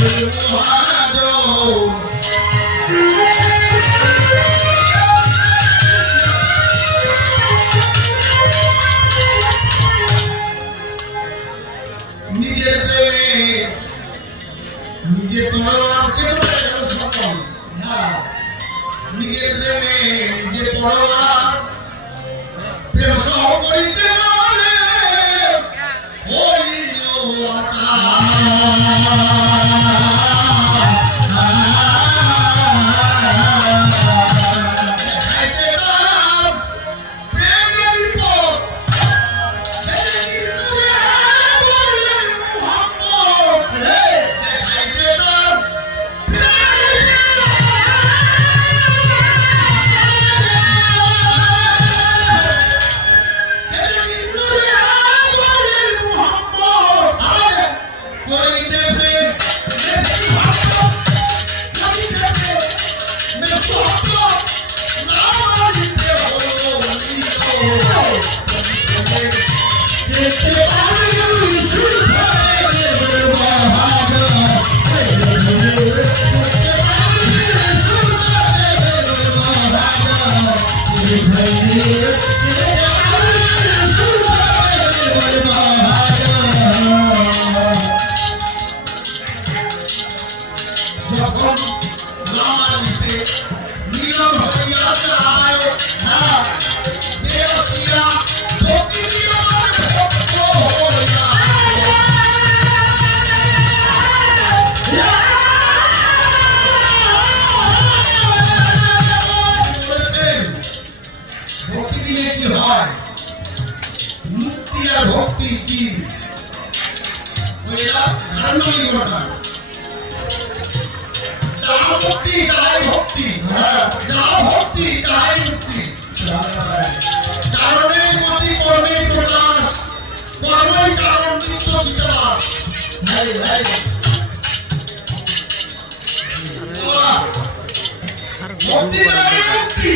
নিজের প্রেমে নিজে পরমাকে তো সকল নিজের প্রেমে নিজে পরমা প্রেম সহ করিতে পারে হইল ভক্তি কি যা ভক্তি তাই ভক্তি যা ভক্তি তাই মুক্তি কারণে গতি কর্মে প্রকাশ কর্মই কারণ নিত্য চিত্তবাস ভক্তি তাই মুক্তি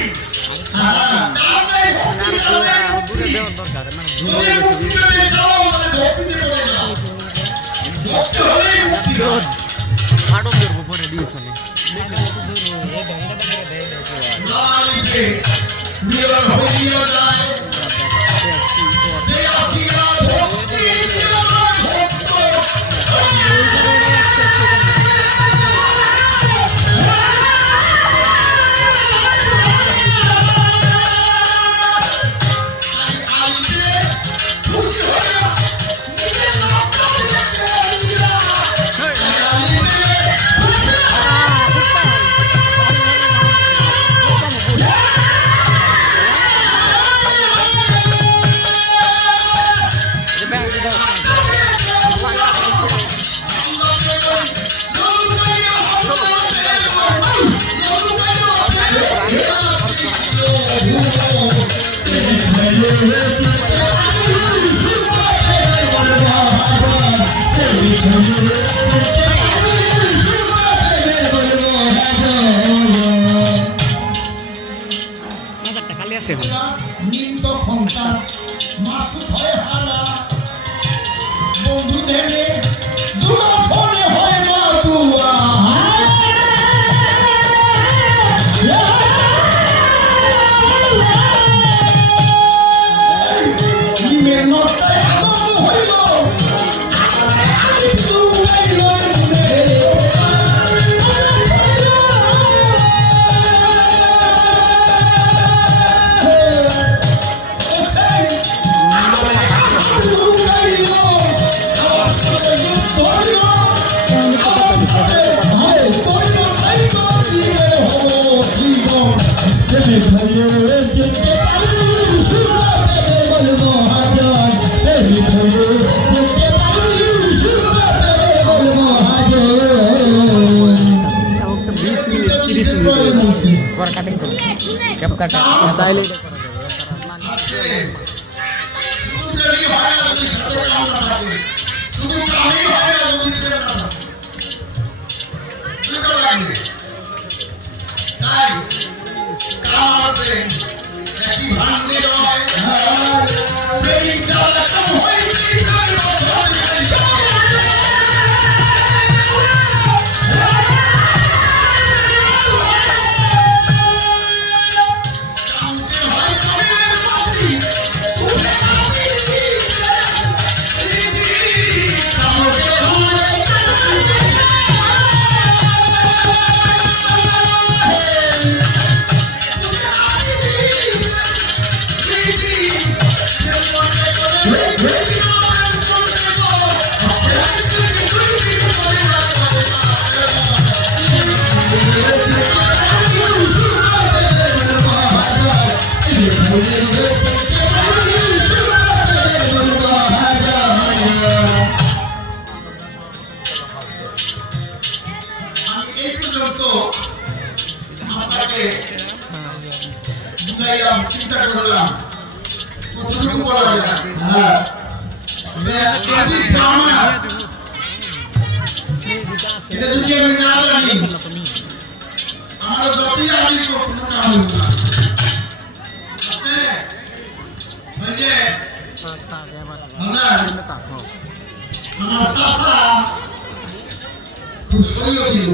বুঝাইলাম, চিন্তা করলাম কতটুকু বলা যায়। হ্যাঁ আদি ব্রাহ্মণ এটা যদি আমি না জানি আমার যতই আদি কোনো কাম হবে না। আমার চাচা খুব শরীয় ছিল,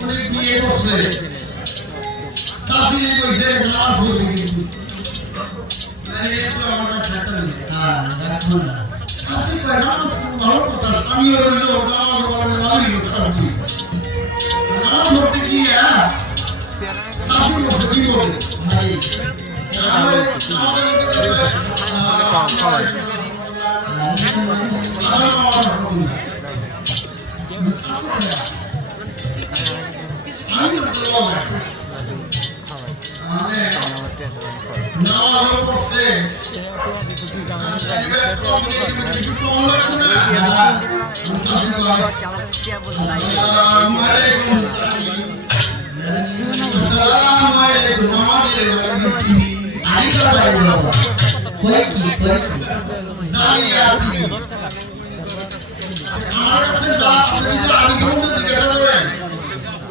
উনি বিয়ে করছে, চাচি কইছে নামাজ পড়বি কিন্তু চাচি কয় নামাজ ভালো কথা, আমিও রইল নামাজ ভালোই খারাপ নামাজ পড়তে গিয়ে চাচি করছে বিপদে।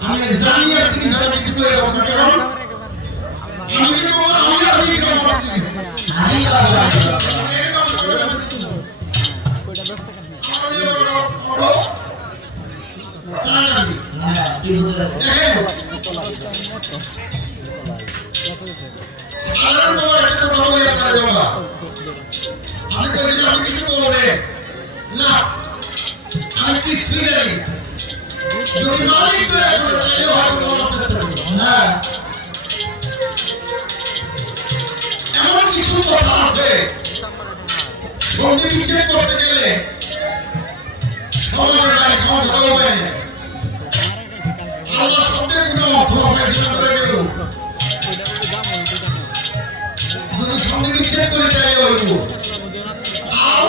আমি জানি আর তিনি যারা কিছু করে দেবো না, কারণ আমি যদি আমি আর দিই সাধারণ বাবা একটা কথা বলি আপনার বাবা, আমি বলছি যে আমি কিছু বলবে না, আমি কিছুই জানি যদি মালিক দয়া করে তাহলে হয়তো বলার চেষ্টা করবো। হ্যাঁ এমন কিছু কথা আছে সন্ধি বিচ্ছেদ করতে গেলে সমাজের গাড়ি খাওয়া ছাড়াও পায় না। আল্লাহ শব্দের কোনো অর্থ পাইছে না করে গেল, যদি সন্ধি বিচ্ছেদ করে তাহলে হইব আও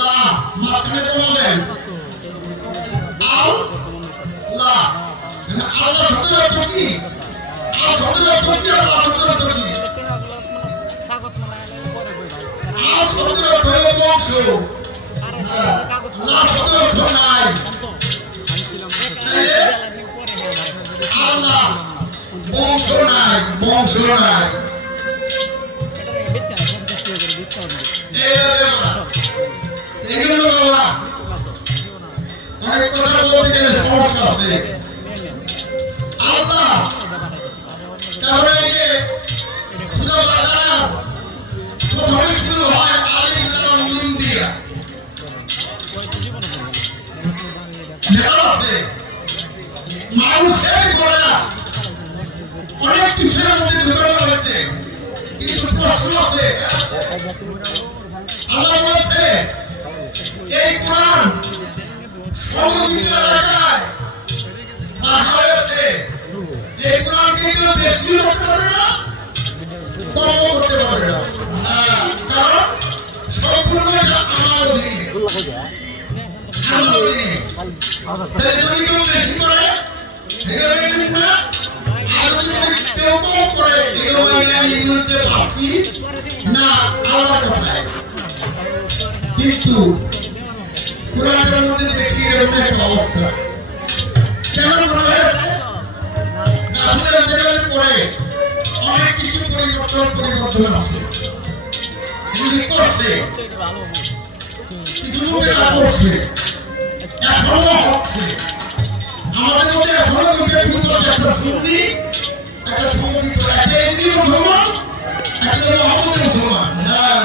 লা মাঝখানে কমা দেন আও লা, আল্লাহ শব্দের অর্থ কি? আল্লাহ শব্দের অর্থ কি? আল্লাহ শব্দের অর্থ কি? আল্লাহ শব্দের অর্থ হলো বংশ, আল্লাহ শব্দের অর্থ নাই। আল্লাহ বংশ নাই, বংশ নাই। এই জন্য বাবা অনেক কথা বলতে গেলে সমস্যা আছে। আল্লাহ তারপরে এই যে সূরা বাকারা প্রথমে শুরু হয় আলিফ লাম মিম দিয়া, লেখা আছে মানুষের গলা অনেক কিছুর মধ্যে ঢুকানো হয়েছে, কিন্তু প্রশ্ন আছে। আল্লাহ বলছে এই কোরআন সমুদ্র এলাকায় রাখা হয়েছে, এই কোরআনকে কেউ বেশি করতে পারবে না, কম করতে পারবে না, কারণ সম্পূর্ণ এটা আমার অধীনে, আমার অধীনে। তাই যদি কেউ বেশি করে এগুলো মেনে না, আর যদি কেউ কম করে এগুলো আমি নিতে পারছি না আল্লাহর কথায়। কিন্তু কোরআনের মধ্যে দেখি এরকম একটা অবস্থা কেন করা হয়েছে? রাসূলের জীবনের পরে অনেক কিছু পরিবর্তন আছে, এগুলি করছে, কিছু লোকেরা করছে, এখনো হচ্ছে। আমাদের মধ্যে এখনো দুটো গ্রুপ আছে, একটা সুন্নি একটা সমন্বিত, একটা এদিকে মুসলমান, একটা মোহাম্মদী মুসলমান। হ্যাঁ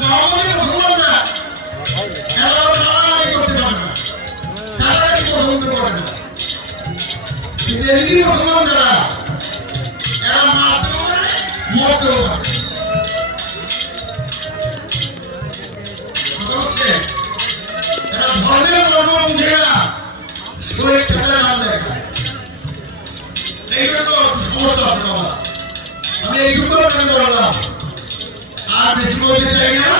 মোহাম্মদী মুসলমানরা এরা মারামারি করতে পারে না, কাটাকাটি পছন্দ করে না, কিন্তু এদিকে মুসলমান যারা এরা মারতেও পারে মরতেও পারে। কথা হচ্ছে এরা ধর্মের কর্ম বুঝে না, শরীর খেতে নাম দেখায়। এই জন্য সমস্যা আছে বাবা, আমি এইটুকু আপনাকে বললাম, আর বেশি বলতে চাই না,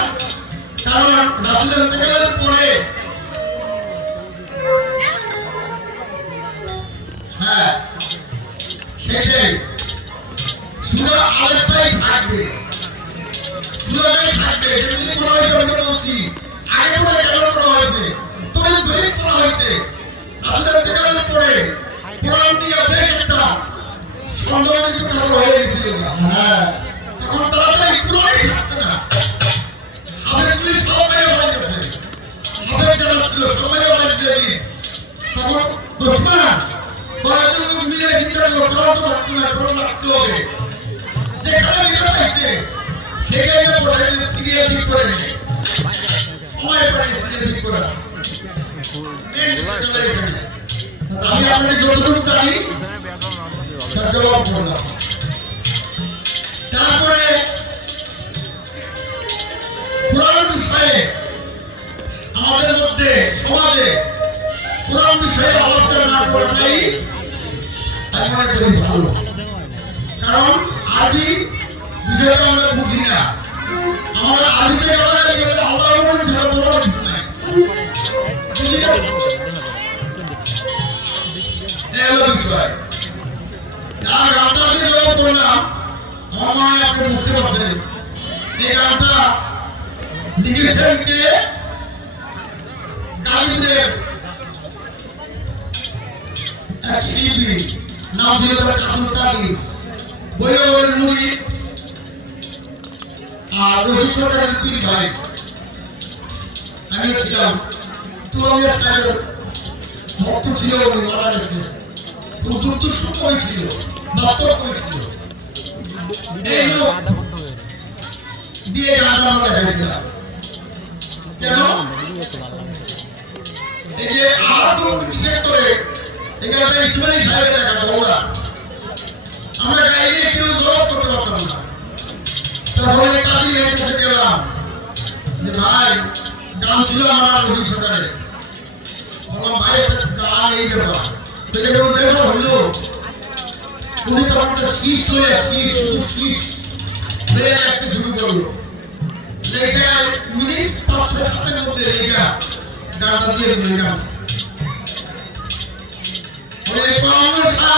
কারণ রাসূলের ইন্তেকালের পরে হ্যাঁ এটাই শুধু আরেকটাই থাকবে, শুধুটাই থাকবে। যেমনি করা হয়েছে আমি তো বলছি, আগে পরে কেন করা হয়েছে, তরিত ধরিত করা হয়েছে। রাজুদের টেকালের পরে কোরআন নিয়ে বেশ একটা সন্দেহিত কারণ হয়ে গেছিল। তখন তাড়াতাড়ি কোরআনই থাকছে না। হাফেজগুলি সব মেরে হয়ে গেছে, হাফেজ যারা ছিল সব মেরে হয়ে গেছে। তখন ওসমান কয়েকজন লোক মিলে চিন্তা করলো কোরআন তো থাকছে না, কোরআন রাখতে হবে। যেখানে এটা পাইছে সেখানে পড়াইতে সিরিয়াল ঠিক করে নেয়, সময় পাই সিরিয়াল ঠিক করা। আমি আপনাকে যতটুকু চাই তার জবাব করলাম। তারপরে কোরআন বিষয়ে আমাদের মধ্যে সমাজে কোরআন বিষয়ে আলোচনা না করাটাই আমি মনে করি ভালো। কারণ আরবি বিষয়টা আমরা বুঝি না। আমরা আরবিতে গেলে আল্লাহ ছাড়া বলার কিছু নাই, বুঝি না। এই হলো বিষয়। আর গানটা দিয়ে জবাব করলাম, আমার মনে হয় আপনি বুঝতে পারছেন। এই গানটা লিখেছেন কে? গালিবুরের এক শিল্পী, নাম ছিল তার আব্দুল কাদির, বৈরাগরের মুরিদ আর রশিদ সরকারের পীর ভাই। আমি ছিলাম তুলনিয়া সাহেবের ভক্ত, ছিল মারা গেছে। খুব দুর্দর্শ করেছিল, বাস্তব করেছিল। এই লোক দিয়ে গানটা আমরা দেখাইছিলাম। কেন? এই যে আমার বিশেষ করে এখানে ইসমাইল সাহেবের লেখা দৌড়া, আমরা গাইলে কেউ জবাব করতে পারতাম না। তখন কাজী ভাইয়ের কাছে গেলাম যে ভাই গান ছিল আমার রশিদ সরকারের। বললাম ভাই গান এই ব্যাপার, ব্যাপার হলো উনি তখন তো শীষ লয়ে শীষ শুধু শীষ লয়ে রাখতে শুরু করলো। লেখা মিনিট ৫-৬-৭ মধ্যে লেখা গানটা দিয়ে দিল। গান ওরে কমসা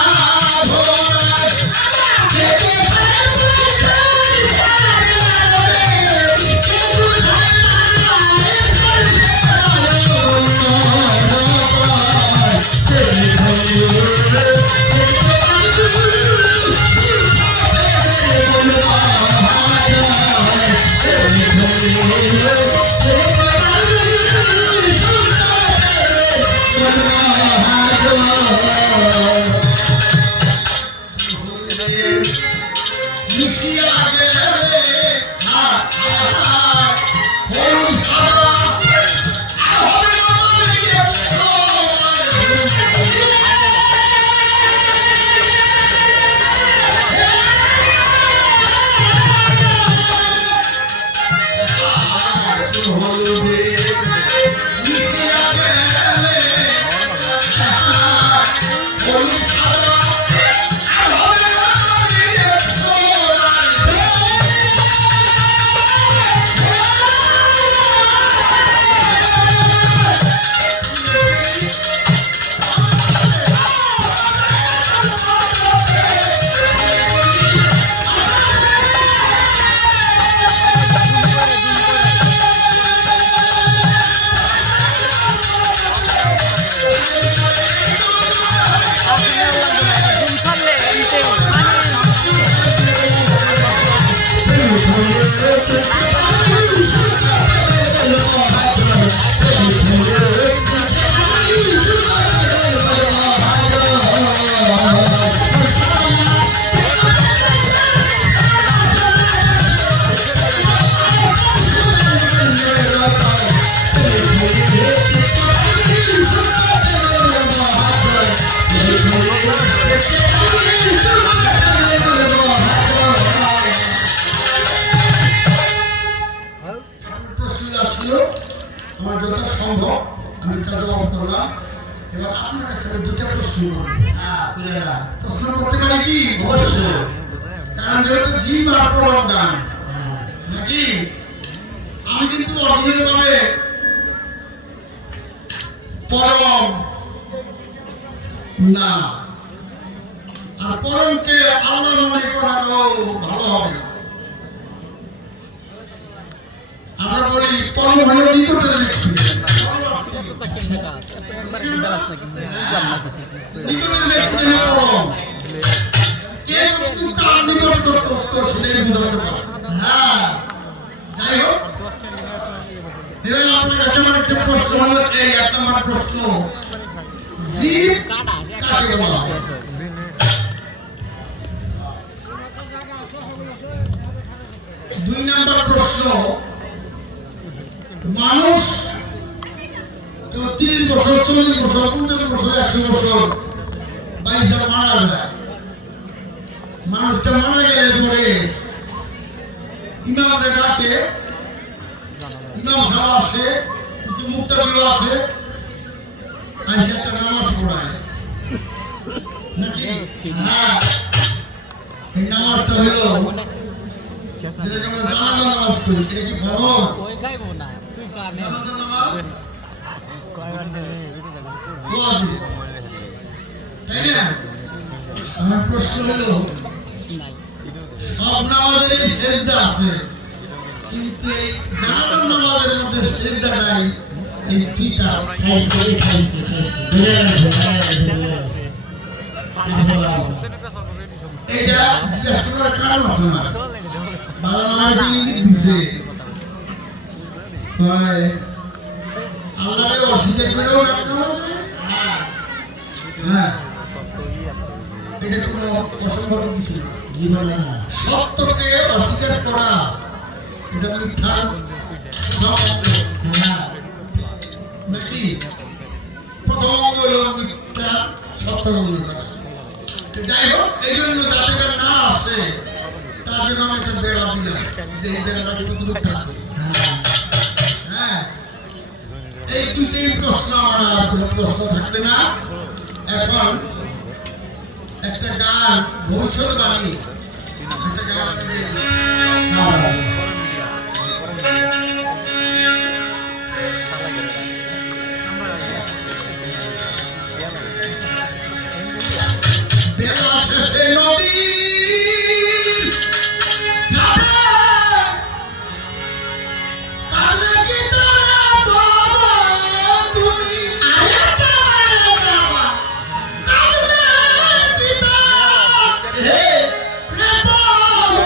প্রশ্ন করতে পারি কি? অবশ্যই। কারণ যেহেতু জীব আর পরম গান নাকি, আমি কিন্তু অরিজিনাল ভাবে পরম না, আর পরমকে আল্লাহ মনে করাটাও ভালো হবে না। আমরা বলি পরম হলো নিকটের ব্যক্তি, নিকটের ব্যক্তি হলো পরম। কে কতটুকু কার নিকটতম সেটাই বুঝাতে পারে। হ্যাঁ, যাই হোক, এবার আপনার কাছে আমার একটা প্রশ্ন হলো, এই 1 নম্বর প্রশ্ন, জীব কাকে বলা হয়? 2 নম্বর প্রশ্ন, মানুষ 30 বছর 40 বছর 50 বছর 100 বছর বাইসা মারা যায়। মানুষটা মারা গেলে পরে ইমামরে ডাকে, ইমাম সাহেব আসে, কিছু মুক্তাদিও আসে, আইসা একটা নামাজ পড়ায় নাকি? হ্যাঁ, এই নামাজটা হইল যেটাকে আমরা জানাজা নামাজ করি। এটা কি ফরজ? জানাজা নামাজ ওয়াজিব, তাই না? আমার প্রশ্ন হলো, সব নামাজের সিজদা আছে, কিন্তু এই জানাজার নামাজের মধ্যে সিজদা নাই। এই কিটা এটা জিজ্ঞাসা করার কারণ আছে না, বাবা মায়ের ইঙ্গিত দিছে, আল্লাহরে অস্বীকার করেও হ্যাঁ, এটা কোনো অসম্ভব কিছু না। সত্যকে অস্বীকার করা এটা মিথ্যা নাকি? প্রথম অঙ্গ হলো মিথ্যা সত্য মনে করা। যাই হোক, এই জন্য যাতে না আসে তার জন্য আমি একটা বেড়া দিলাম, যে এই বেড়াটা কতটুকু থাকে। হ্যাঁ, এই 2টি প্রশ্ন, আমার আর কোনো প্রশ্ন থাকবে না। এখন একটা গান, ভবিষ্যৎবাণী, একটা গান বেলা শেষে নদীর ঘাটে কাঁদলে কি তারা বাবা তুমি? আরে বাবা, কাঁদলে কি তারা হে বাবা?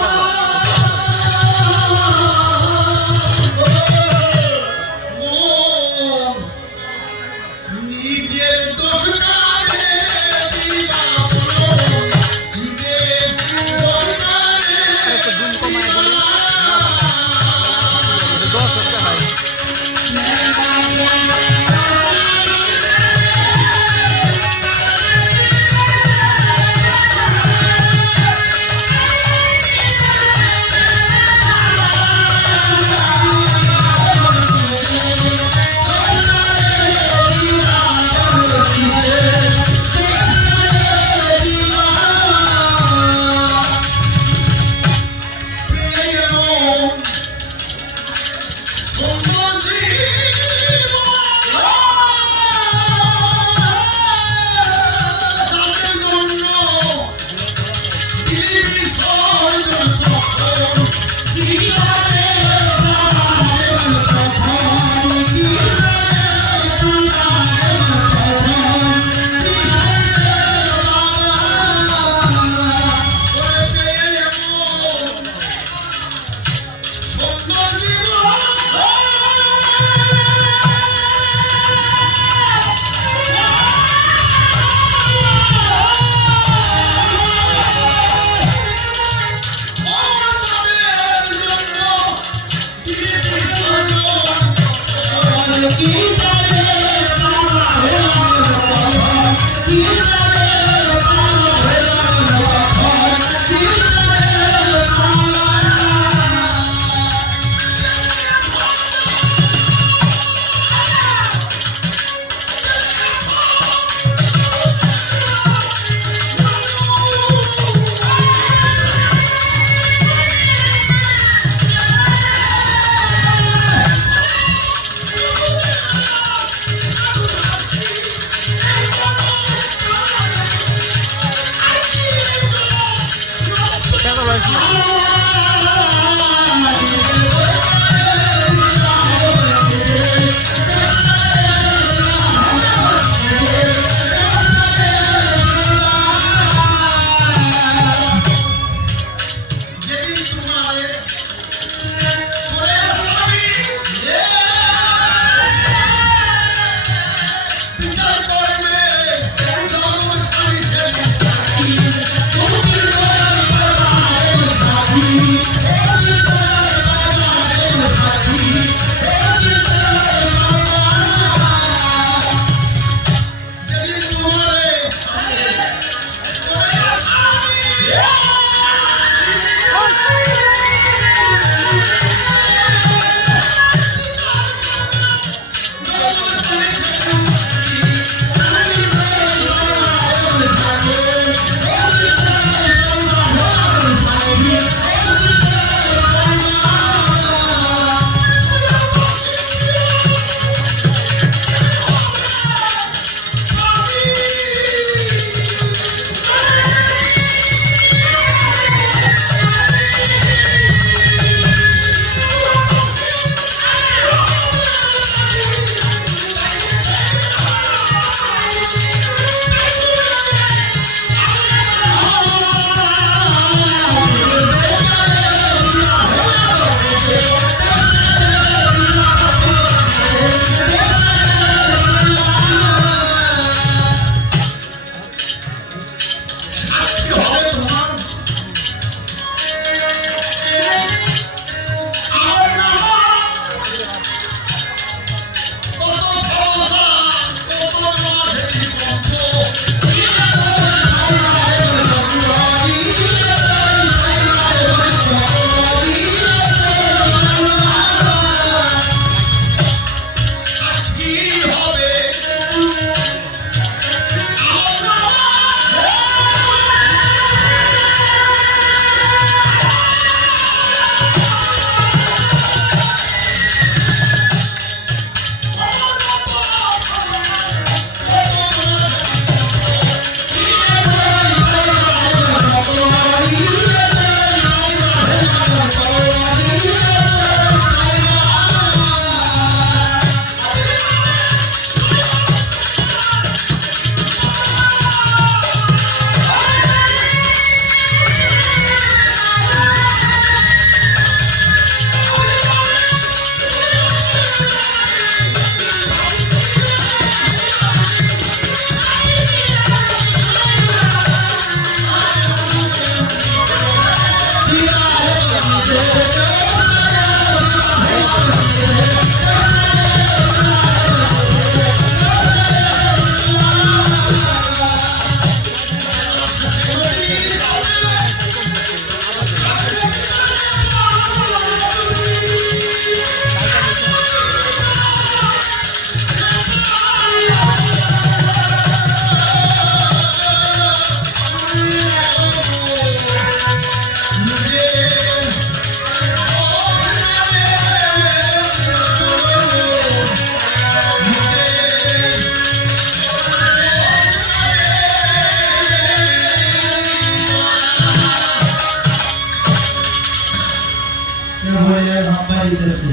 হইতেছে।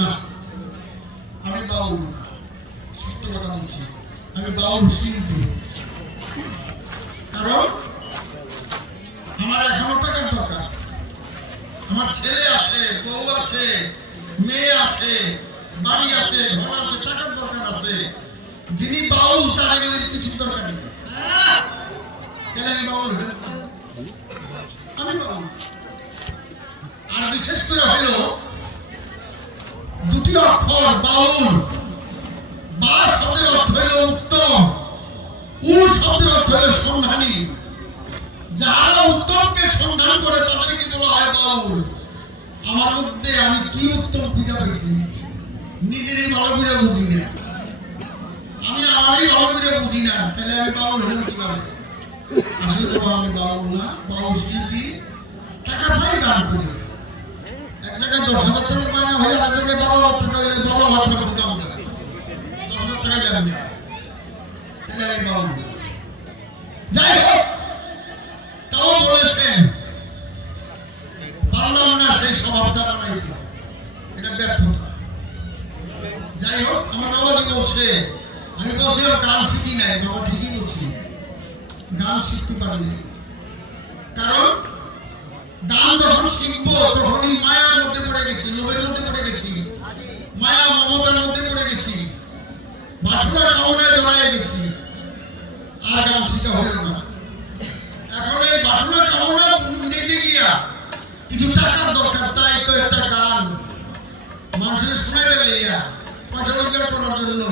না, আমি বাউল না, সত্য কথা বলছি, আমি বাউল শিল্পী। কারণ আমার এখনো টাকার দরকার। আমার ছেলে আছে, বউ আছে, মেয়ে আছে, বাড়ি আছে, ঘর আছে, টাকার দরকার আছে। যিনি বাউল তার এগুলির কিছু দরকার নেই। তাহলে আমি বাউল হই? আমি বাউল। আর বিশেষ করে হলো দুটি অক্ষর বাউল। বা শব্দের অর্থ হলো উত্তম, উল শব্দের অর্থ হলো সন্ধানী। যারা উত্তমকে সন্ধান করে তাদেরকে বলা হয় বাউল। আমার মধ্যে আমি কি উত্তম খুঁজে পাইছি নিজেরই ভালো করে বুঝি না। আমি আমারই ভালো করে বুঝি না, তাহলে আমি বাউল হলাম কিভাবে? আসলে তো আমি বাউল না, বাউল শিল্পী। টাকা পাই গান করি। এক জায়গায় 10,000 টাকা পাই না হলে আর জায়গায় 12,000 টাকা হলে 12,000 টাকা দিতাম না। 10,000 টাকা যাবে না, তাহলে আমি বাউল। যাই হোক, তাও বলেছেন পারলাম না সেই স্বভাবটা বানাইতে, এটা ব্যর্থতা। যাই হোক, আমার বাবাজি বলছে, আমি বলছিলাম গান শিখি নাই। বাবা ঠিকই বলছি, গান শিখতে পারিনি। কারণ গান যখন শিখবো তখনই মায়ার মধ্যে পড়ে গেছি, লোভের মধ্যে পড়ে গেছি, মায়া মমতার মধ্যে পড়ে গেছি, বাসনা কামনায় জড়ায় গেছি, আর গান শিখা হলো না। এখন এই বাসনা কামনা নিতে গিয়া কিছু টাকার দরকার, তাই তো একটা গান মানুষের শোনাই পেলে পয়সা রোজগার করার জন্য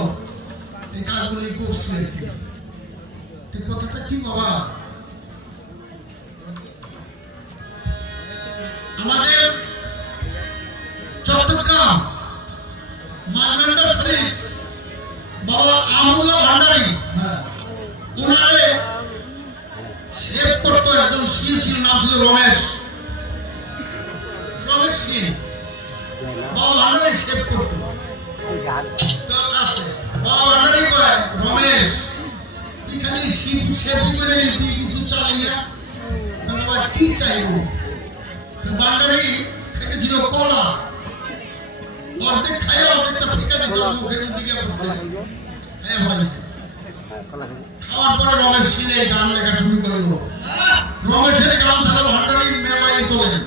এই কাজগুলি করছে। ঠিক কথাটা কি বাবা? আমাদের চট্টগ্রাম মানভেন্দ্র শরীফ বাবা আমুল্লাহ ভান্ডারী, ওনারে শেভ করতো একজন শীল ছিল, নাম ছিল রমেশ শীল। বাবা ভান্ডারী শেভ করতো। বাবা ভান্ডারী কয়, রমেশ তুই খালি শেভই করে নিলি, তুই কিছু চালি না। বাবা কি চাইবো? ভান্ডারী খেতেছিল কলা, অর্ধেক খাইয়া অর্ধেকটা ফিকা দিচ্ছে, মুখের দিকে পড়ছে। খাওয়ার পরে রমেশ শীলে গান লেখা শুরু করলো। রমেশের গান ছাড়া ভান্ডারীর মেলায় চলে না।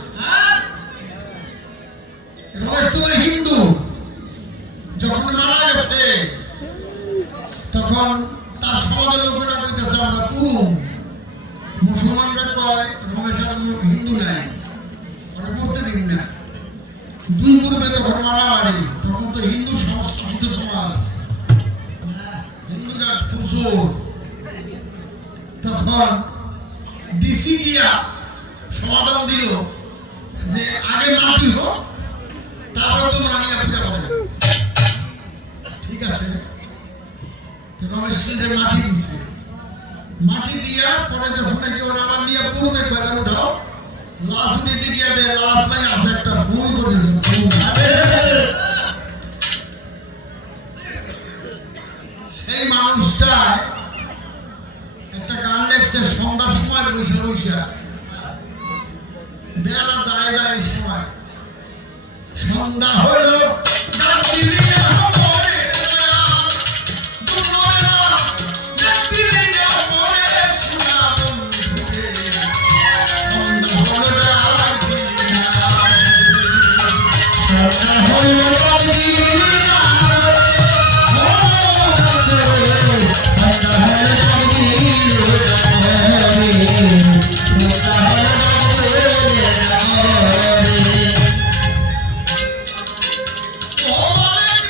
রমেশ তো হিন্দু, যখন মারা গেছে তখন তার সমাজের লোকেরা কইতেছে আমরা কুরুম। মুসলমানরা কয় রমেশ আর হিন্দু নাই, ওরা করতে দিন না। দুই পূর্বে তখন মারামারি, তখন তো হিন্দু সমাজ, হিন্দুরা প্রচুর। তখন ডিসি গিয়া সমাধান দিল যে আগে মাটি হোক, তারপর তো মানিয়া পূজা পাবে। ঠিক আছে, রমেশ মাটি দিছে। মাটি দিয়া পরে যখন নাকি ওরা আবার নিয়ে পূর্বে কয়বার উঠাও, লাশ উঠে দিয়ে দেয়, লাশ নাই আছে একটা ভুল করেছে। সেই মানুষটা একটা গান লেখছে সন্ধ্যার সময় বৈশা বৈশা, বেলা যায় যায় সময়, সন্ধ্যা হলো Oh,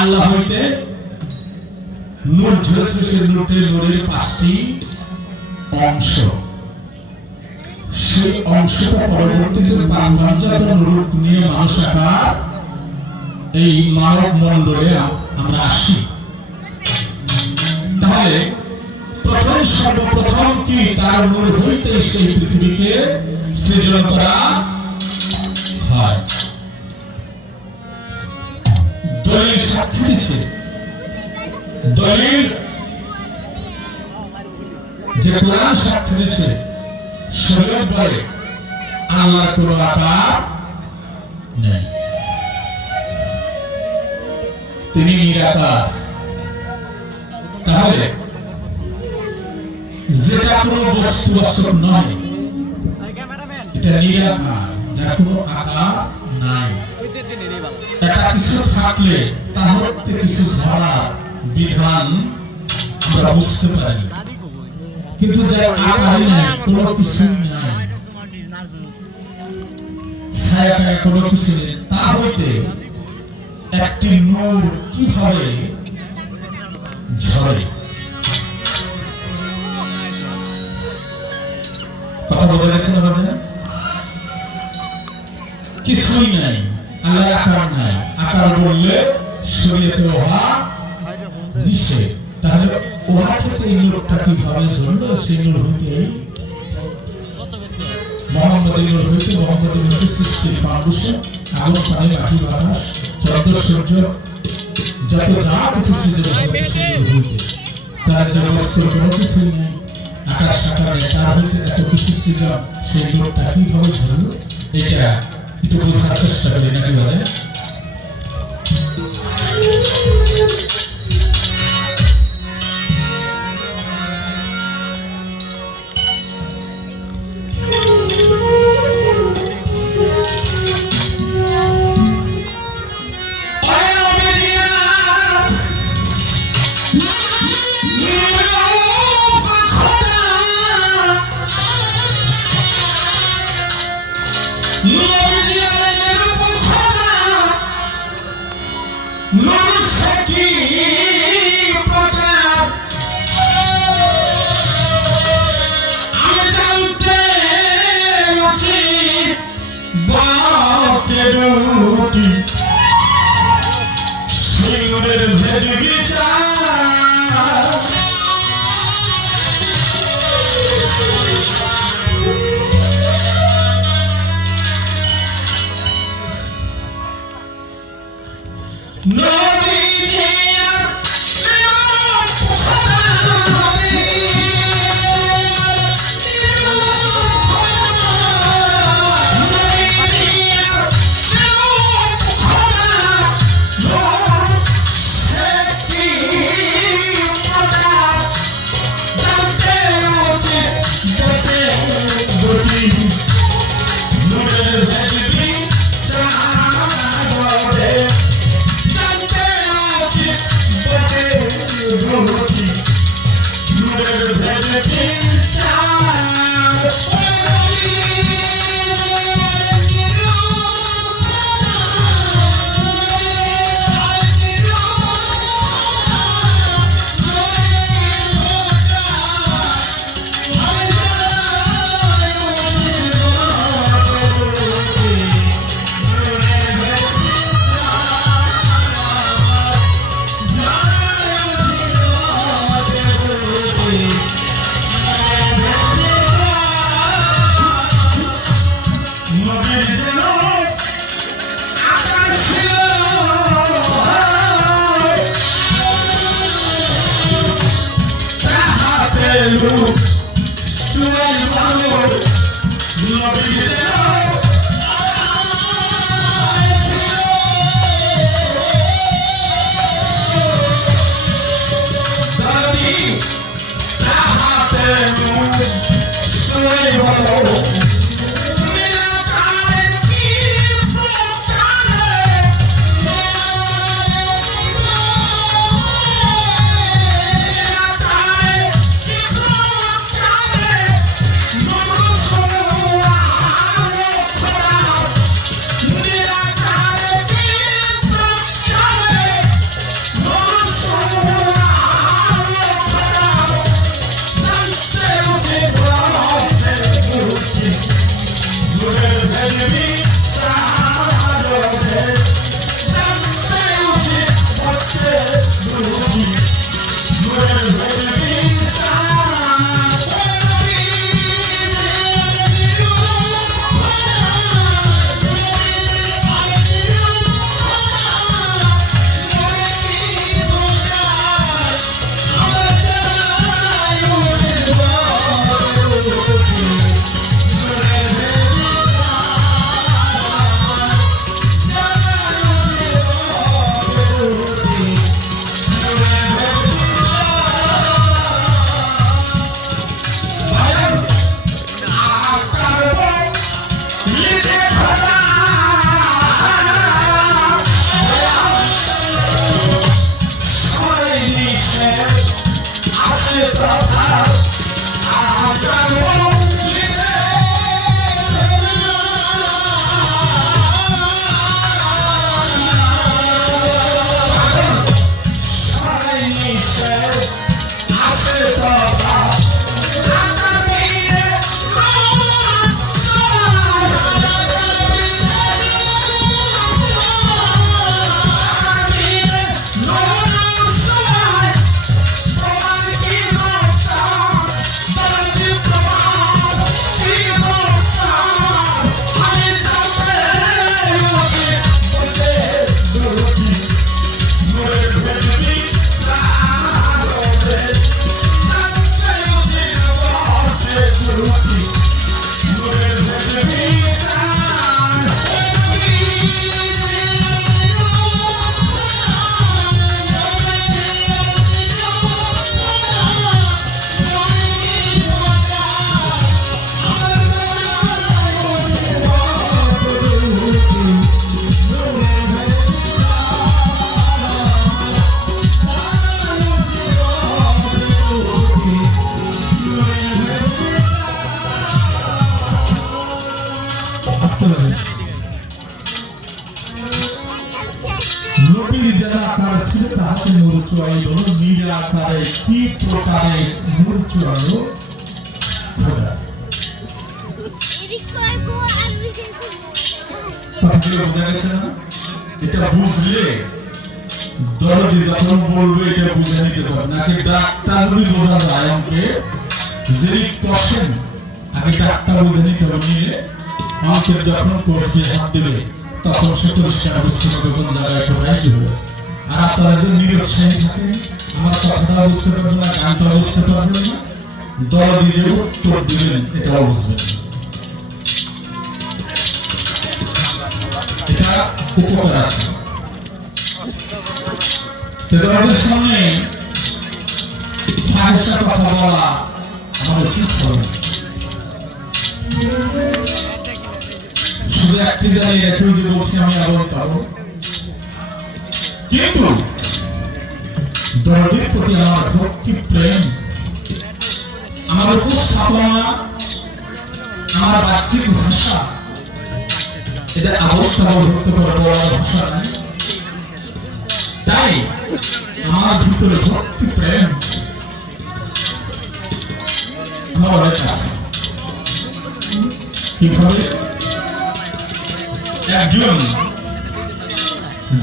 আল্লাহ হইতে নূর ঝরেছে, সে নূরের 5টি অংশ। সেই অংশটা পরবর্তীতে পাঞ্জাত রূপ নিয়ে মানুষ আকার এই মানব মণ্ডলে আমরা আসি। তাহলে সর্বপ্রথম কি তার নূর হইতে সেই পৃথিবীকে সৃজন করা হয়। দলিল সাক্ষী দিচ্ছে, দলিল যে কোরআন সাক্ষী দিচ্ছে, শরীয়ত বলে আল্লাহর কোনো আকার নেই, তিনি নিরাকার। তাহলে যেটা কোনো বস্তুবাচক নয়, এটা নিরাকার, যার কোনো আকার নাই। এটা কিছু থাকলে তাহলে কিছু ধরার বিধান আমরা বুঝতে পারি, কিন্তু যার আকার নেই, কোনো কিছু নাই, ছায়া কোনো কিছু নেই, তা হইতে একটি নূর কিভাবে ঝরে? কথা বোঝা গেছে না? বাজে কিছুই নাই, আল্লাহর আকার নাই। আকার বললে শরীয়তে ওহা নিষেধ। তাহলে ওহা থেকে এই নূরটা কিভাবে ঝরলো? সেই নূর হইতে মোহাম্মদের নূর হইতে, মোহাম্মদের হইতে সৃষ্টির ফাউন্ডেশন, আগুন, পানি, মাটি, বাতাস, চন্দ্র, সূর্য, যত যা কিছু সৃজন হয়েছে সেই নূর হইতে। তার যে বস্তুর কোনো কিছুই নাই, আকাশ সাকার নেই, তার হইতে এত কিছু সৃজন, সেই নূরটা কিভাবে ঝরলো? এটা একটু বোঝার চেষ্টা করি, নাকি বলে? নবীর যারা আকার ছিল তাহাতে নূর চুয়াইল নীল আকারে কি প্রকারে নূর চুয়াইল খোদা কথাগুলো বোঝা গেছে না? এটা বুঝলে দরদি যখন বলবে এটা বুঝে নিতে পারবে নাকি ডাক্তার যদি বোঝা যায় অঙ্কে যেই কষেন আগে ডাক্তার বুঝে নিতে হবে নিয়ে অঙ্কের যখন কোর্টে হাত দেবে তখন সে পরিষ্কার বুঝতে পারবে কোন জায়গায় কোথায় দেবে। আর আপনারা যদি নিরুৎসাহী থাকেন আমার কথাটা বুঝতে পারবেন না গানটা বুঝতে পারবেন না দরদি যে উত্তর দিলেন এটাও বুঝবেন না। এটা উপকার আছে তোমাদের সামনে ফাহিশা কথা বলা আমার উচিত হবে শুধু একটি জানি একই যে বলছি আমি আবার পাবো কিন্তু দরদের প্রতি আমার ভক্তি প্রেম আমার উপস্থাপনা আমার বাহ্যিক ভাষা এটা আবদ্ধ করতে পারবো ভাষা নাই তাই আমার ভিতরে ভক্তি প্রেম আমার অনেক আছে কিভাবে একজন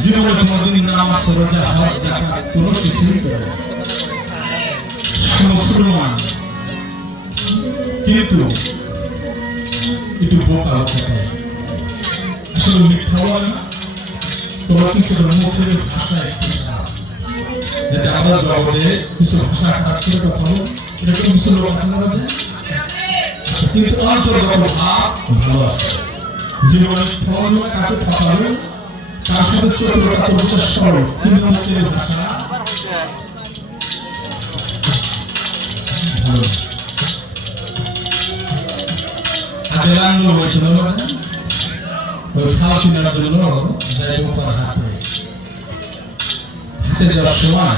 জীবনে কোনদিন নামাজ রোজা হজ যাকাত কোনো কিছুই করে না মুসলমান কিন্তু একটু বোকা হতে আসলে মিথ্যা বলে না তোমার কিছু মুখের ভাষা একটু খারাপ যাতে আমরা জগতে কিছু ভাষা খারাপ করে কথা বল এরকম কিছু লোক আছে না কিন্তু অন্তর্গত ভাব ভালো আছে জীবনে ফল কাকে ঠকাবে তার সাথে চতুরতা প্রকাশ করো কিন্তু মুখের ভাষা ভালো আগে লাঙ্গল হয়েছিল ওই খাওয়া চিনার জন্য যাই ওপর হাতে যাওয়ার সময়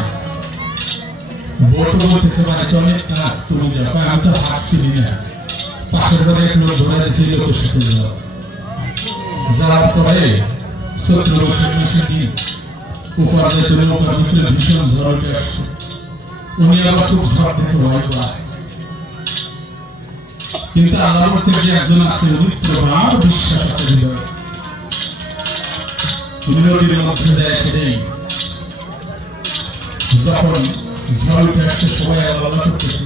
বলতে বলতেছে মানে অনেক কাজ তুমি যাও আমি তো হাঁটছি না পাশের বাড়ি এক লোক ধরে দিয়েছি লোকের সাথে যাও যাওয়ার পরে চৈত্র বৈশাখ মাসের দিন উপর যেতে নৌকার ভিতরে ভীষণ ঝড় উঠে আসছে উনি আবার খুব ঝড় দেখে ভয় পায় কিন্তু আল্লাহর প্রতি যে একজন আছে উনি প্রগাঢ় বিশ্বাস আছে হৃদয়ে উনি নদীর মধ্যে যায় সেটাই যখন ঝড় উঠে আসছে সবাই আল্লাহ করতেছে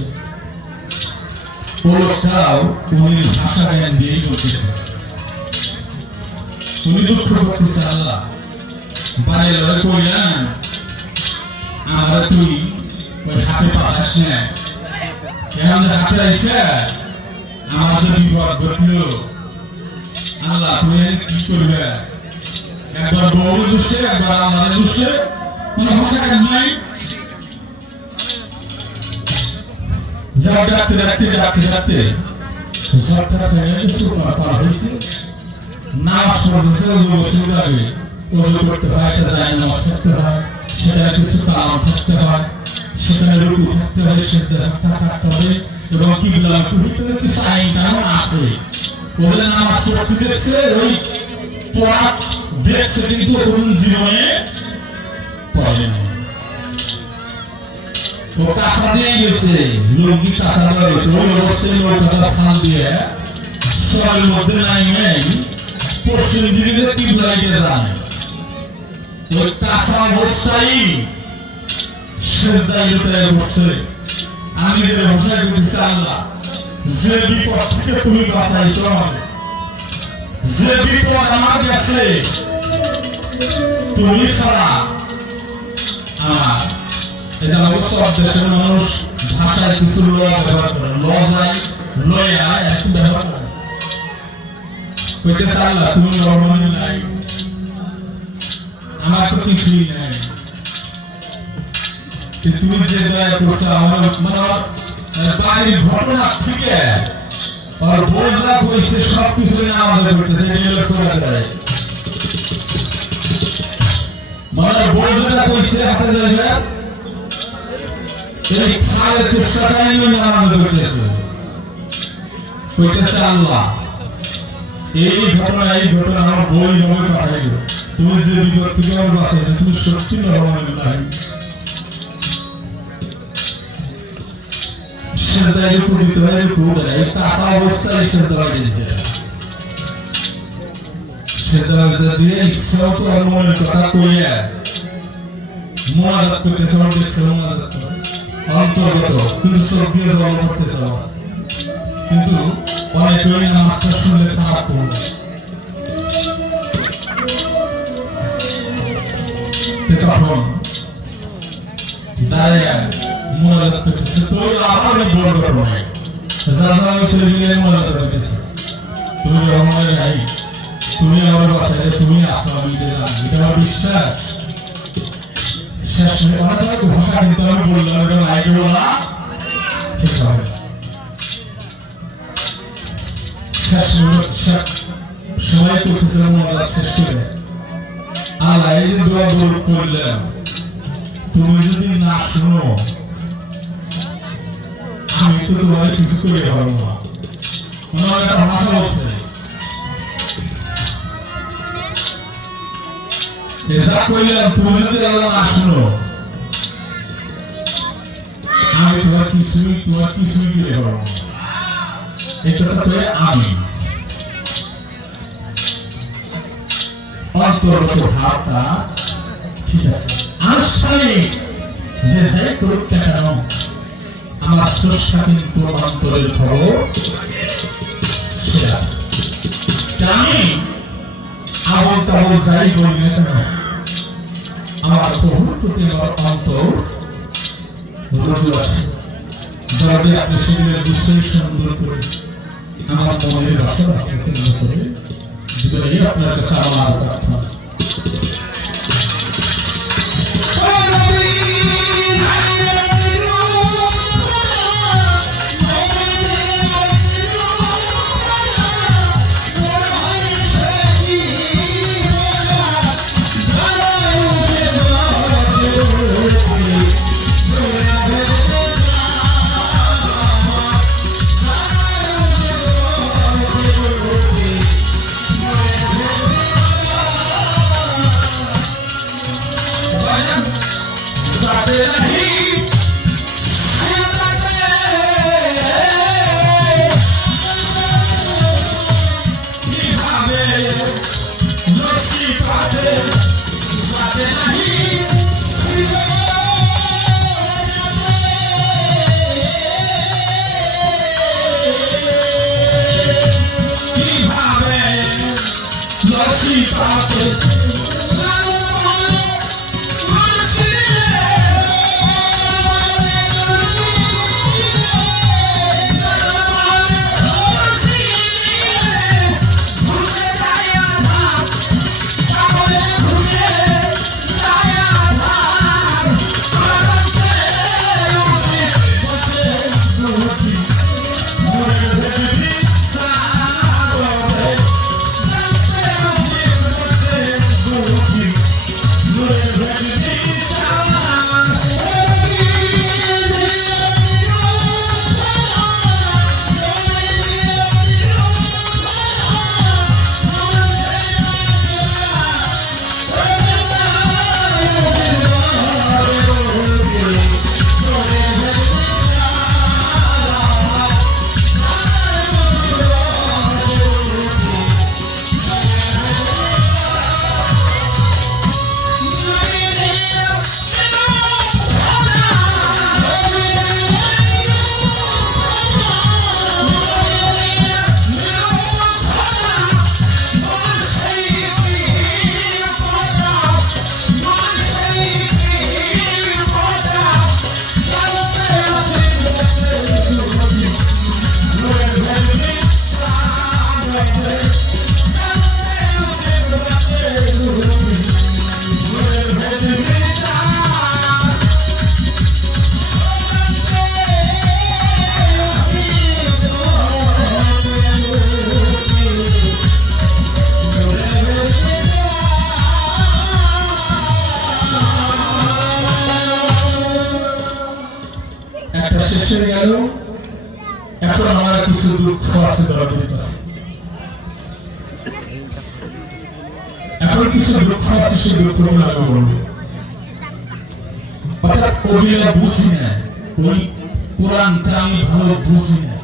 ও লোকটাও উনি ভাষা জ্ঞান দিয়েই করতেছে উনি দুঃখ করতেছে আল্লাহ বাড়ি লড়াই করলেন আমরা তুই ওই হাতে পাঠাস না এখন হাতে আসে আমার যে বিপদ ঘটল আল্লাহ তুমি কি করবে একবার বউ দুষ্টে একবার আমার দুষ্টে মানে ভাষা কেন নাই যা ডাকতে ডাকতে ডাকতে ডাকতে ঝড়টা থেকে কিছু পার হয়েছে নামাজ পড়তেছে ওজু লাগে ওজু করতে হয় এটা যায় নামাজ থাকতে হয় সেটা কিছু কালাম থাকতে হয় সেখানে রুকু থাকতে হবে, সিজদা থাকতে হবে এবং কিবলা ভিতরে কিছু আইন কানুন আছে। ওদের নামাজ পড়তে দেখছে, ওই পড়া দেখছে কিন্তু কোন জীবনে পড়ে না। ও কাঁচা দিয়ে গেছে, লুঙ্গি কাঁচা দিয়ে গেছে, ওই অবস্থায় নৌকাটা ফাল দিয়ে সরের মধ্যে নাইমে পশ্চিম দিকে যে কিবলাইতে যায়, ওই কাঁচা অবস্থায় সেজদায় লুটায় বসছে। আমি যে ঘোষণা করতেছি, আল্লাহ যে বিপদ থেকে তুমি বাঁচাইছো আমাকে, যে বিপদ আমার কাছে তুমি ছাড়া আমার এই যে অবশ্য দেশের মানুষ ভাষায় কিছু লয়া ব্যবহার করে, লজায় লয়া একটু ব্যবহার করে কইতেছে, আল্লাহ তুমি রহমানুল নাই, আমার তো কিছুই নাই, তুমি যে দয়া করছো আমার মানে বাড়ির ঘটনা থেকে আর বোঝা কইছে সবকিছু নামাজ করতেছে, এগুলো সোয়া করে মানে বোঝা কইছে হাতে যাবে এই খায়ের কিস্সাটাই নামাজ করতেছে। কইতেছে আল্লাহ এই ঘটনা আমার বই হবে পাঠাইল, তুমি যে বিপদ থেকে আমার বাঁচাইলে তুমি সত্যি রহমানুল নাই। সেজদায় রুকু দিতে হয়, রুকু দেয়, এই কাঁচা অবস্থায় সেজদায় দিয়েছে। সেজদায় দিয়ে ইচ্ছাও তো আর মনের কথা কইয়া মুনাজাত করতেছে, মুনাজাত করে অন্তর্গত কিন্তু চোখ দিয়ে জল করতেছে, কিন্তু অনেকেই নামাজটা শুনলে খারাপ করবে। তখন দাঁড়িয়ে মুনাজাত করতেছে, তো আবার বড় ঘটনা যারা ছেলে মিলে মুনাজাত করতেছে, তুমি রহমানের নাই, তুমি আমার বাসায়, তুমি আসো, আমি এটা জানি, এটা আমার বিশ্বাস। শেষ অনেক ভাষা কিন্তু আমি বললাম, এটা লাইকে বলা ঠিক হবে। শেষ সময় করতেছে মুনাজাত শেষ করে, আল্লাহ এই যে দোয়া করলাম, তুমি যদি না শুনো আমি তো তোমার কিছু করে পারবো না। মনে হয় একটা ভাষা বলছে, যা করলাম তুমি যদি আল্লাহ না শুনো আমি তোমার কিছুই করে পারবো না। এই কথা করে আমি অন্তর্গত ভাবটা ঠিক আছে, আনুষ্ঠানিক যে যাই করুক কেন আমার স্রষ্টা কিন্তু অন্তরের খবর সেরা। আমি আবল তাবল যাই বলি না কেন আমার প্রভুর প্রতি আমার অন্তর রজু আছে। যদি আপনি শরীরের বিশ্লেষণ দূর করে আমার মনের বাসা আপনাকে কেন্দ্র করে দিলে আপনার কাছে আমার প্রার্থনা। একটা শেষ হয়ে গেল, এখন আমার কিছু দুঃখ আছে দরদের কাছে, এখন কিছু দুঃখ আছে, সেই দুঃখগুলো আমি বলবো। অর্থাৎ ওগুলো বুঝি না, ওই কোরআনটা আমি ভালো বুঝি না।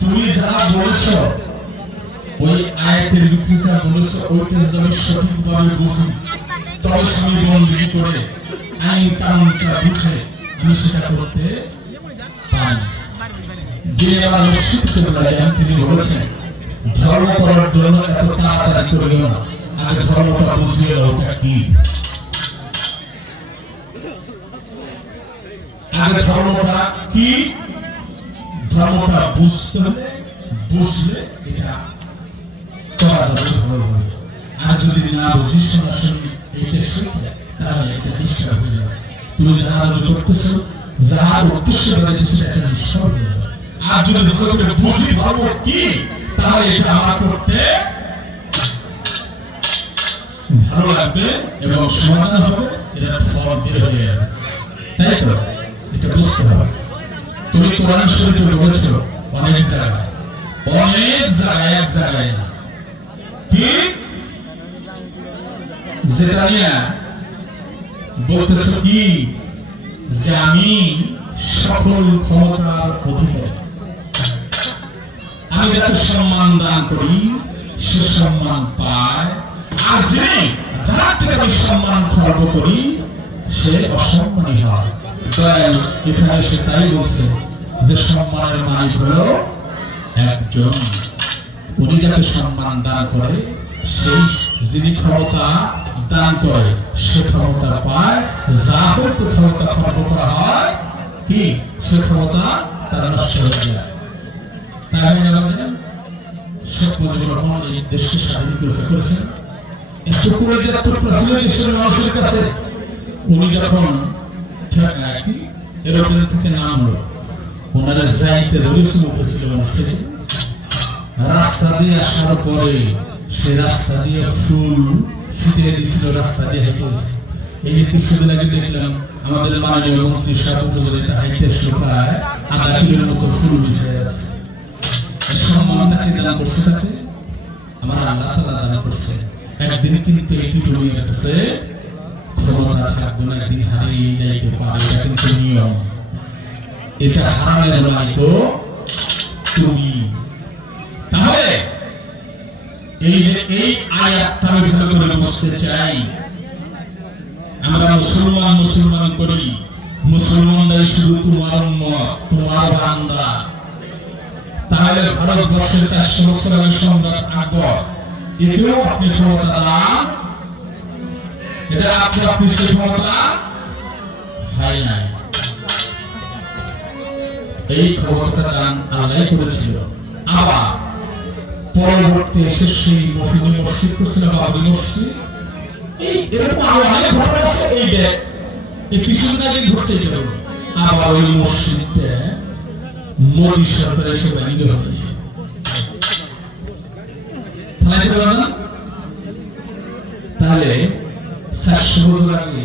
তুমি যা বলেছো, ওই আয়াতের ভিতরে যা বলেছো, ওইটা যদি আমি সঠিকভাবে বুঝি, তবে স্বামী বন্দী করে আইন কানুনটা বুঝে আমি সেটা করতে পারি। যে আমার মসজিদ কেবলা যান, তিনি বলেছেন ধর্ম করার জন্য এত তাড়াতাড়ি করিও না, আগে ধর্মটা বুঝিয়ে দাও ওটা কি। আগে ধর্মটা কি, ধর্মটা বুঝলে এটা করা যাবে ভালোভাবে। আর যদি না বুঝিস সরাসরি এইটা শিখলে, তাহলে এটা ডিস্টার্ব হয়ে যাবে। তুমি যাহা যদি করতেছো, যাহার উদ্দেশ্য বাড়িতে, সেটা একটা ডিস্টার্ব হয়ে যাবে। আর যদি ভালো করে বুঝি ধর্ম কি, তাহলে এটা আমার করতে ভালো লাগবে এবং সমাধান হবে, এটা ফল দিয়ে হয়ে যাবে। তাই তো এটা বুঝতে হবে। তুমি কোরআন শরীফে বলেছো অনেক জায়গায়, এক জায়গায় না, কি যেটা নিয়ে বলতেছো কি, যে আমি সকল ক্ষমতার অধিকারী, আমি যাকে সম্মান দান করি সে সম্মান পায়, আর যিনি যার থেকে আমি সম্মান খর্ব করি সে অসম্মানী হয়। দয়াল এখানে সে তাই বলছে যে সম্মানের মালিক হলো একজন, উনি যাকে সম্মান দান করে, সেই যিনি ক্ষমতা দান করে সে ক্ষমতা পায়, যা হয়তো ক্ষমতা খর্ব করা হয় কি সে ক্ষমতা তারা নষ্ট হয়ে যায়। তাই শেখ মুজিবুর রহমান এই দেশকে স্বাধীন করেছেন, এত করে যে এত প্রশ্ন দেশের মানুষের কাছে। উনি যখন এরোপ্লেন থেকে নামলো, ওনারা যাইতে ধরেছিল, উঠেছিল, রাস্তা দিয়ে আসার পরে সে রাস্তা দিয়ে ফুল ছিটিয়ে দিয়েছিল, রাস্তা দিয়ে হেঁটে। এই যে কিছুদিন আগে দেখলাম আমাদের মাননীয় মন্ত্রী সাহেব এটা হাইটে আসলো, প্রায় আধা কিলোর মতো ফুল মিশে আছে। সম্মানটাকে দান করছে তাকে আমার আল্লাহ তাআলা দান করছে। একদিন কিন্তু এই দুনিয়ার কাছে ক্ষমতা থাকবে না, একদিন হারিয়ে যাইতে পারে, এটা কিন্তু নিয়ম। এটা হারানোর মালিকও তুমি। তাহলে এই যে এই আয়াতটা আমি ভালো করে বুঝতে চাই। আমরা মুসলমান করি, মুসলমানরাই শুধু তোমার উম্মত, তোমার বান্দা। তাহলে ভারতবর্ষে 400 বছর আগে সম্রাট আকবর, একেও আপনি ক্ষমতা দান, এটা আপনি সে ক্ষমতা হয় নাই। এই ক্ষমতাটা দান আল্লাহ করেছিল। আবার পরবর্তী এসে সেই মসজিদ করছিল, বাবরি মসজিদ, এরকম আরো অনেক ঘটনা আছে। এই কিছুদিন আগে ঘটছে এটা। আবার ওই মসজিদটা মোদী সরকার এসে ভেঙে হয়েছে। তাহলে 400 বছর আগে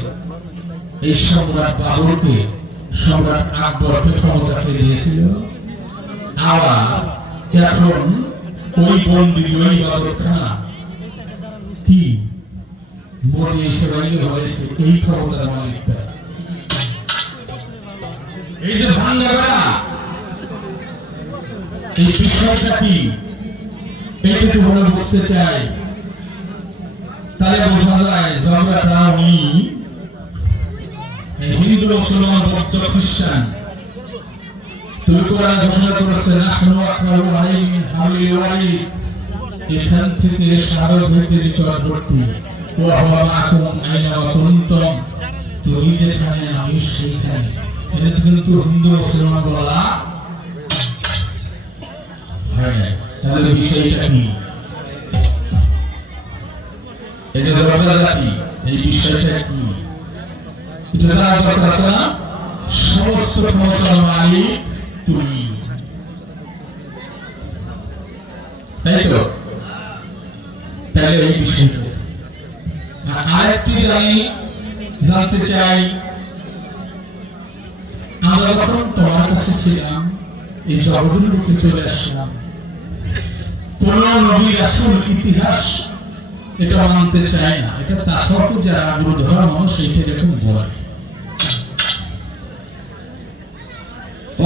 এই সম্রাট বাবরকে, সম্রাট আকবরকে ক্ষমতাকে দিয়েছিল। আবার এখন ওই বন্দী, ওই ইবাদতখানা কি মোদী এসে ভেঙে হয়েছে। এই ক্ষমতার মালিকটা, এই যে ভাঙ্গাটা, এই বিষয়টা কি, এইটা তো মনে বুঝতে চাই। তাহলে বোঝা যায় ঝগড়াটা আমি হিন্দু, মুসলমান, বৌদ্ধ, খ্রিস্টান। তুমি কোরআনে ঘোষণা করেছে নাহনু আকরাবু আলাইহি মিন হাবলিল ওয়ারিদ, এখান থেকে সাগর হইতে নিকটবর্তী, ওয়া হুয়া মাআকুম আইনা মা কুনতুম, তুমি যেখানে আমি সেখানে। এটা কিন্তু হিন্দু মুসলমান বলা হয় না। তাহলে বিষয়টা কি? এই যে জবাব জাতি, এই বিষয়টা কি? এটা জানার দরকার আছে না? সমস্ত ক্ষমতার মালিক তুমি, তাই তো? তাহলে এই বিষয়টা আরেকটি জানতে চাই। আমরা যখন তোমার কাছে ছিলাম এই জগতের বুকে চলে আসলাম, কোন নবী রাসূল ইতিহাস এটা মানতে চায় না। এটা তাসাউফে যারা গুরু ধরা মানুষ এটা এরকম বলে।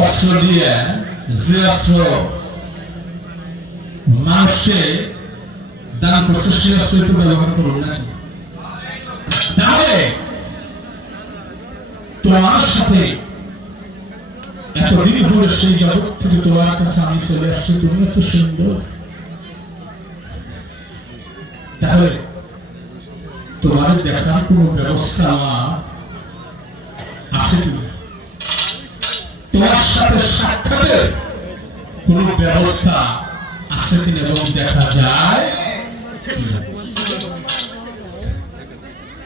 অস্ত্র দিয়ে যে অস্ত্র মানুষকে দান করছে সে অস্ত্র একটু ব্যবহার করবো নাকি? তাহলে তোমার সাথে এতদিন হলো সেই জগৎ থেকে তোমার কাছে আমি চলে আসছি, তুমি এত সুন্দর, তাহলে তোমার দেখার কোন ব্যবস্থা আমার আছে কি? তোমার সাথে সাক্ষাতের কোন ব্যবস্থা আছে কিনা এবং দেখা যায়?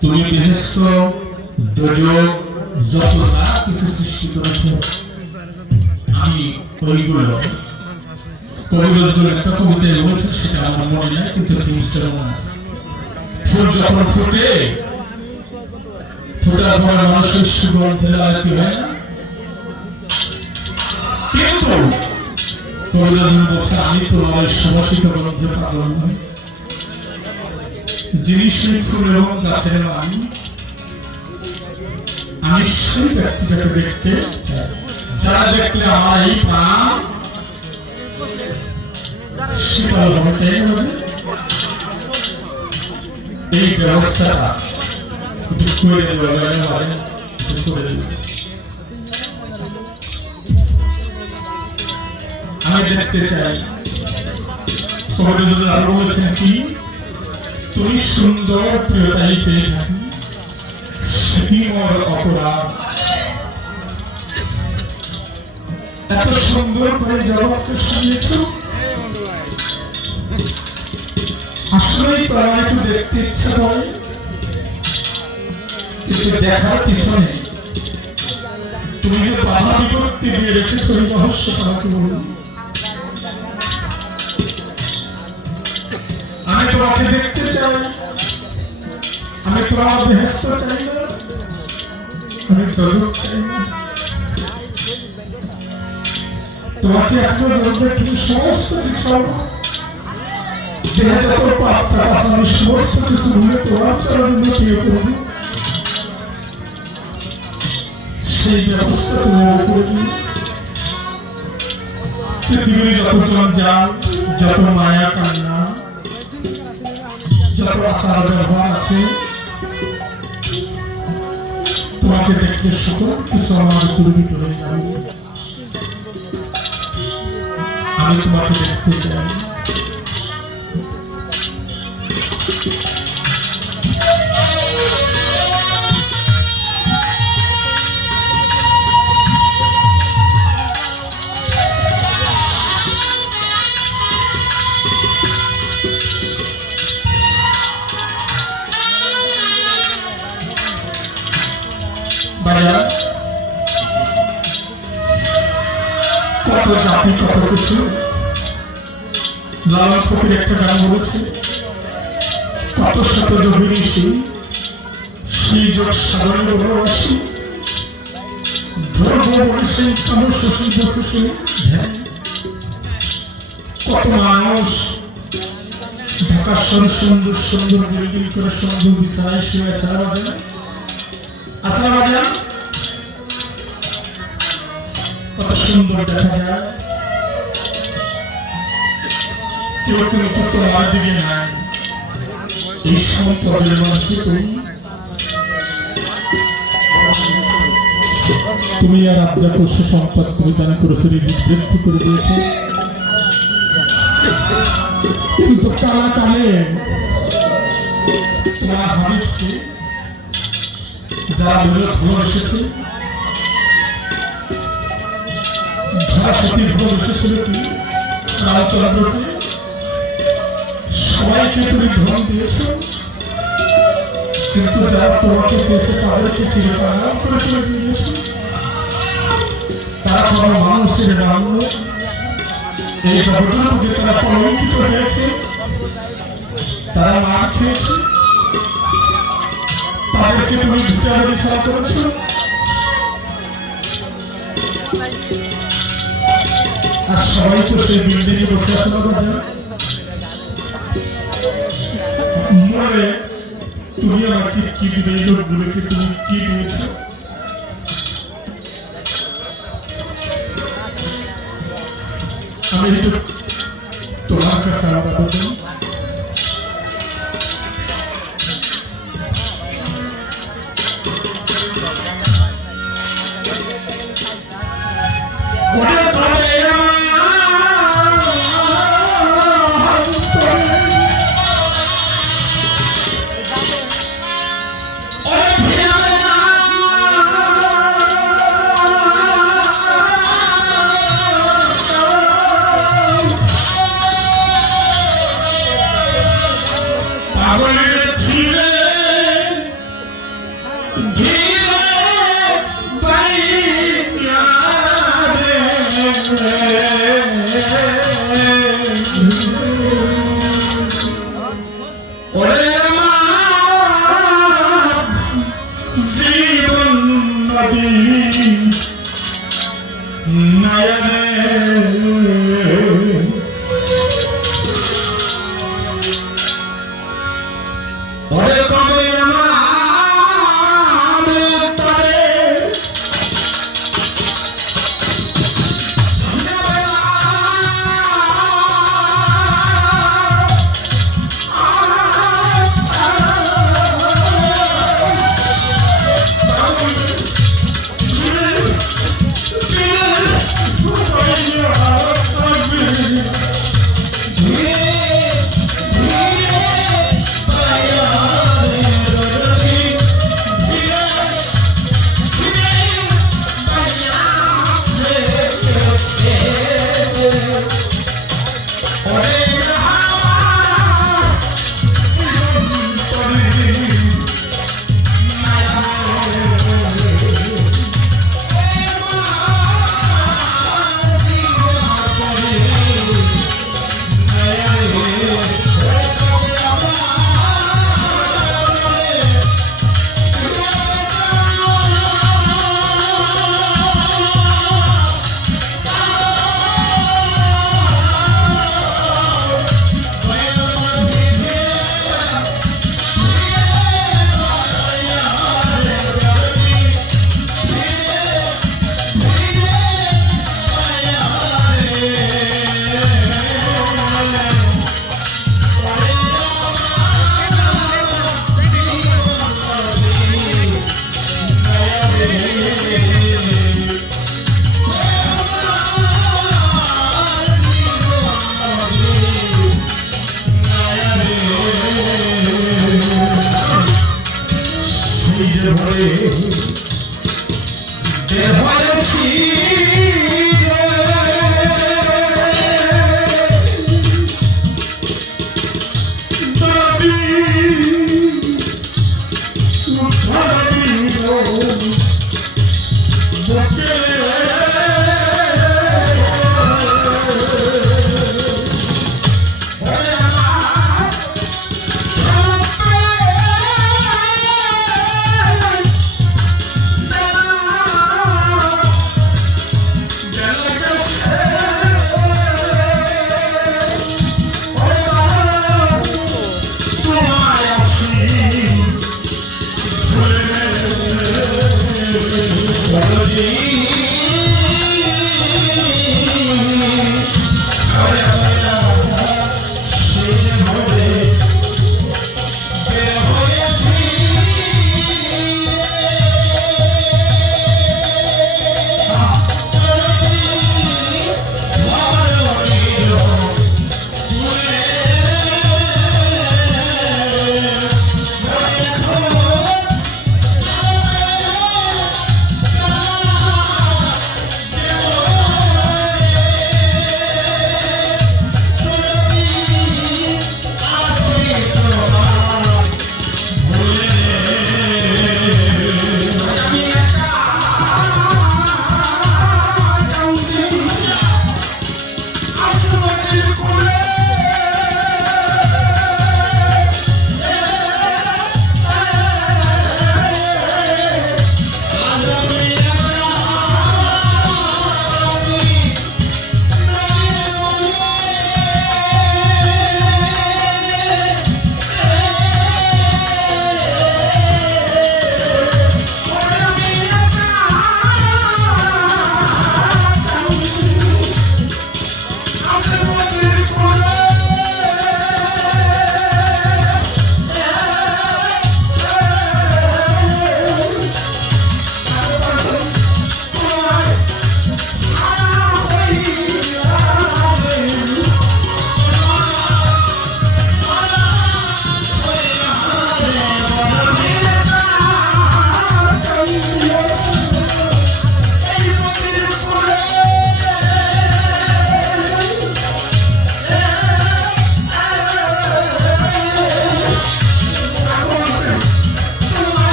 তুমি বেহেশত দোজখ যত যা কিছু সৃষ্টি করেছো, আমি ওইগুলো কবিগুলো একটা কবিতায় বলেছে, সেটা আমার মনে নাই, কিন্তু জিনিসটা মনে আছে। ফুল যখন ফুটে, ফোটার পরে মানুষের সুগন্ধে লাগাতে হয় না, কিন্তু কবিগুলো বলছে আমি তোমার সুবাসিত গন্ধে পাগল নই। জিনিস ফুল এবং গাছের আমি সেই ব্যক্তিটাকে দেখতে চাই, যারা দেখলে আমার এই প্রাণ শীতল হবে। এই ব্যবস্থাটা করে আমি দেখতে চাই। আরো বলেছেন কি, তুমি সুন্দর প্রিয়তাই চেয়ে থাকি, অপরাধ এত সুন্দর করে জগৎকে সাজিয়েছ, আসলেই তোমার একটু দেখতে ইচ্ছা করে, কিন্তু দেখার পিছনে তুমি যে বাধা বিপত্তি দিয়ে রেখেছ এই রহস্য তোমাকে বলুন। আমি তোমাকে দেখতে চাই, আমি তোমার বেহেশত চাই না, আমি দোজখ চাই না। তোমাকে এখনো জানবে তুমি সমস্ত কিছু দেহে যত পাপ কাটা আমি সমস্ত কিছু ভুলে তোমার চরণে লুটিয়ে পড়ব, সেই ব্যবস্থা তুমি করবি। পৃথিবীর যত জঞ্জাল, যত মায়া কান্না, যত আচার ব্যবহার আছে, তোমাকে দেখতে সকল কিছু আমার দুর্বৃত হয়ে যাবে। আমি তোমাকে দেখতে চাই। কত জাতি, কত কিছু। লালন ফকির একটা গান বলেছে, কত শত যোগিনী সেই যোগ সাধনের ভালোবাসি, ধর্ম বলে সেই কালো শশী বসেছে। কত মানুষ ঢাকার সুন্দর সুন্দর বিল্ডিং করে সুন্দর বিছানায় শুয়ে ছাড়া বাজে আসা বাজা, কত সুন্দর দেখা যায়। কেউ কিন্তু তোমার দিকে নাই, এই সম্পদের মধ্যে তুমি আর রাজ্যা করছো, সম্পদ পরিদান করেছো, রিজিক বৃদ্ধি করে দিয়েছো, কিন্তু কালা কালে তোমার হাবিবকে যারা ভালোবেসেছে, সতীর ভালোবেসেছিল কি রামচন্দ্রকে, সবাইকে তুমি ধন দিয়েছ, কিন্তু যারা তোমাকে চেয়েছে তাদেরকে চিরকাল করে তুলে দিয়েছ। তারা কোনো মানুষের নাম এই জগৎকে তারা কলঙ্কিত হয়েছে, তারা মার খেয়েছে, তাদেরকে তুমি ভিটামিন ছাড়া করেছ। আর সবাই তো সেই বিল্ডিং এ বসে আছে না বাবা। মনে তুমি আমাকে কি দিবে, এই লোকগুলোকে তুমি কি দিয়েছো? আমি একটু তোমার কাছে আলাদা করি।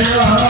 Yeah.